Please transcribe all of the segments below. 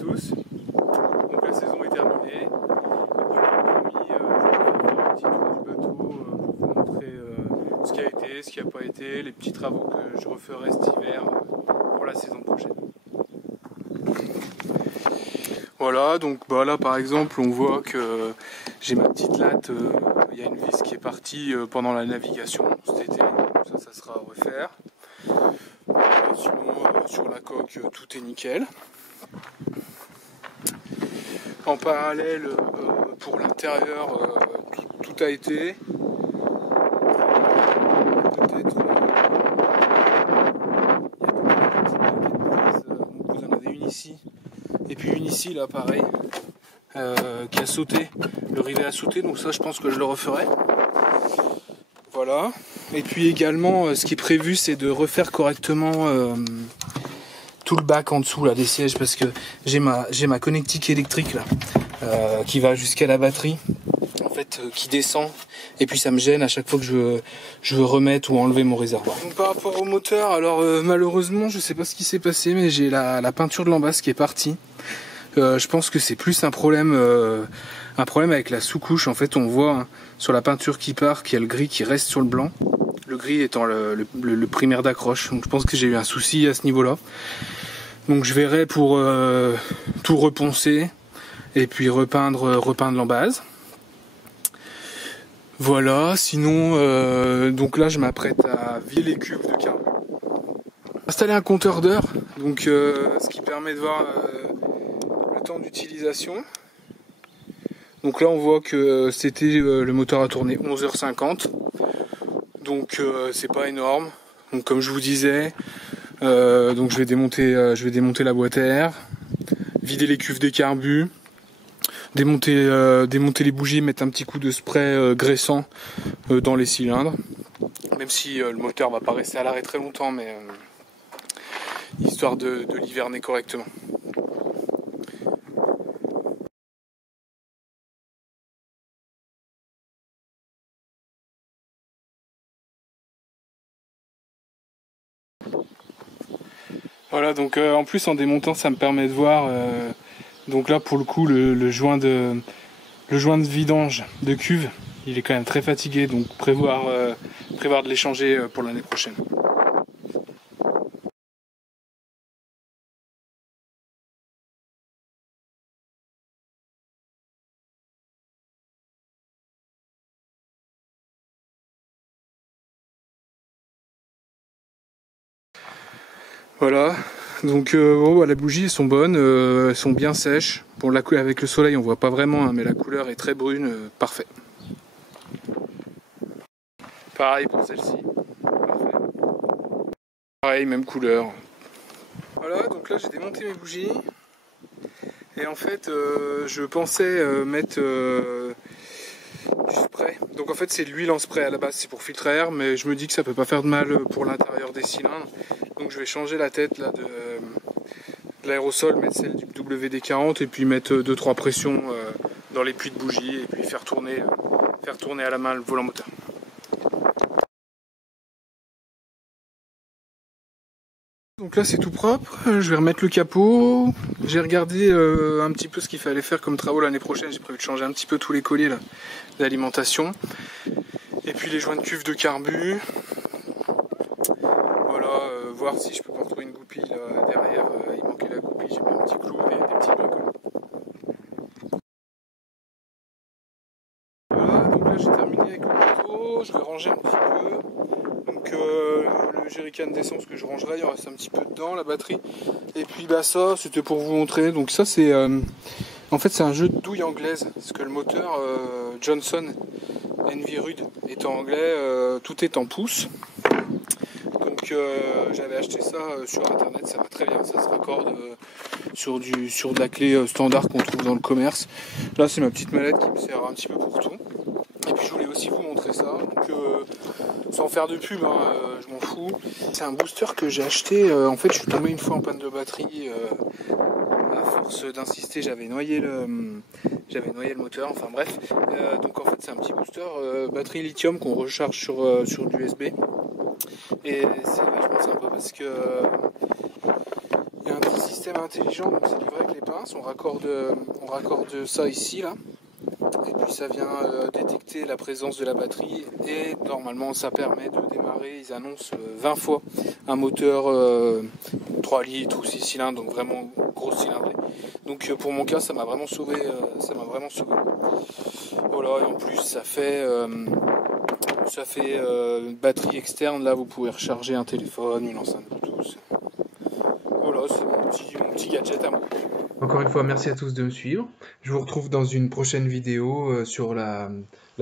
tous. Donc la saison est terminée. Et puis j'ai mis un petit tour du bateau pour vous montrer ce qui a été, ce qui n'a pas été, les petits travaux que je referai cet hiver pour la saison prochaine. Voilà, donc bah là par exemple on voit que j'ai ma petite latte, il y a une vis qui est partie pendant la navigation cet été, ça sera à refaire. Sinon sur la coque tout est nickel. En parallèle pour l'intérieur tout a été. Peut-être vous en avez une ici. Et puis une ici là pareil qui a sauté, le rivet a sauté, donc ça je pense que je le referai. Voilà. Et puis également ce qui est prévu c'est de refaire correctement tout le bac en dessous là des sièges, parce que j'ai ma connectique électrique là qui va jusqu'à la batterie en fait qui descend, et puis ça me gêne à chaque fois que je veux remettre ou enlever mon réservoir. Donc par rapport au moteur, alors malheureusement je sais pas ce qui s'est passé, mais j'ai la peinture de l'embase qui est partie. Je pense que c'est plus un problème avec la sous-couche. En fait on voit hein, sur la peinture qui part qu'il y a le gris qui reste sur le blanc, le gris étant le primaire d'accroche. Donc je pense que j'ai eu un souci à ce niveau là, donc je verrai pour tout reponcer et puis repeindre l'embase. Voilà, sinon donc là je m'apprête à vider les cuves de carburant, installer un compteur d'heures, donc ce qui permet de voir le temps d'utilisation. Donc là on voit que c'était le moteur a tourné 11h50, donc c'est pas énorme. Donc comme je vous disais, donc je vais démonter la boîte à air, vider les cuves des carbus, démonter les bougies, mettre un petit coup de spray graissant dans les cylindres, même si le moteur va pas rester à l'arrêt très longtemps, mais histoire de l'hiverner correctement. Voilà, donc en plus en démontant ça me permet de voir donc là pour le coup le joint de vidange de cuve, il est quand même très fatigué, donc prévoir de l'échanger pour l'année prochaine. Voilà, donc bon, bah, les bougies elles sont bonnes, elles sont bien sèches. Bon, avec le soleil on voit pas vraiment, hein, mais la couleur est très brune, parfait. Pareil pour celle-ci, parfait. Pareil, même couleur. Voilà, donc là j'ai démonté mes bougies. Et en fait je pensais mettre du spray. Donc en fait c'est de l'huile en spray à la base, c'est pour filtrer air, mais je me dis que ça peut pas faire de mal pour l'intérieur des cylindres. Donc je vais changer la tête là de l'aérosol, mettre celle du WD-40 et puis mettre 2-3 pressions dans les puits de bougie et puis faire tourner à la main le volant moteur. Donc là c'est tout propre, je vais remettre le capot. J'ai regardé un petit peu ce qu'il fallait faire comme travaux l'année prochaine. J'ai prévu de changer un petit peu tous les colliers d'alimentation. Et puis les joints de cuve de carbu. Voilà, voir si je peux pas retrouver une goupille là, derrière. Il manquait la goupille, j'ai mis un petit clou et des petits bricoles. Voilà, donc là j'ai terminé avec le bateau, je vais ranger un petit peu. Donc le jerrycan d'essence que je rangerai, il en reste un petit peu dedans, la batterie. Et puis bah ça, c'était pour vous montrer. Donc ça c'est en fait c'est un jeu de douille anglaise, parce que le moteur Johnson Envirud est en anglais, tout est en pouces. Donc j'avais acheté ça sur internet, ça va très bien, ça se raccorde sur de la clé standard qu'on trouve dans le commerce. Là c'est ma petite mallette qui me sert un petit peu pour tout. Et puis je voulais aussi vous montrer ça, donc sans faire de pub, hein, je m'en fous. C'est un booster que j'ai acheté, en fait je suis tombé une fois en panne de batterie, à force d'insister j'avais noyé le moteur, enfin bref. Donc en fait c'est un petit booster batterie lithium qu'on recharge sur du USB. Et c'est vachement sympa parce que Il y a un petit système intelligent, donc c'est livré avec les pinces. On raccorde ça ici, là. Et puis ça vient détecter la présence de la batterie. Et normalement, ça permet de démarrer. Ils annoncent 20 fois un moteur 3 litres ou 6 cylindres, donc vraiment grosse cylindrée. Donc pour mon cas, ça m'a vraiment sauvé. Voilà, et en plus, ça fait une batterie externe. Là, vous pouvez recharger un téléphone, une enceinte Bluetooth. Voilà, c'est mon petit gadget à moi. Encore une fois, merci à tous de me suivre. Je vous retrouve dans une prochaine vidéo sur la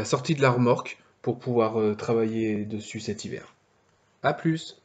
sortie de la remorque pour pouvoir travailler dessus cet hiver. À plus!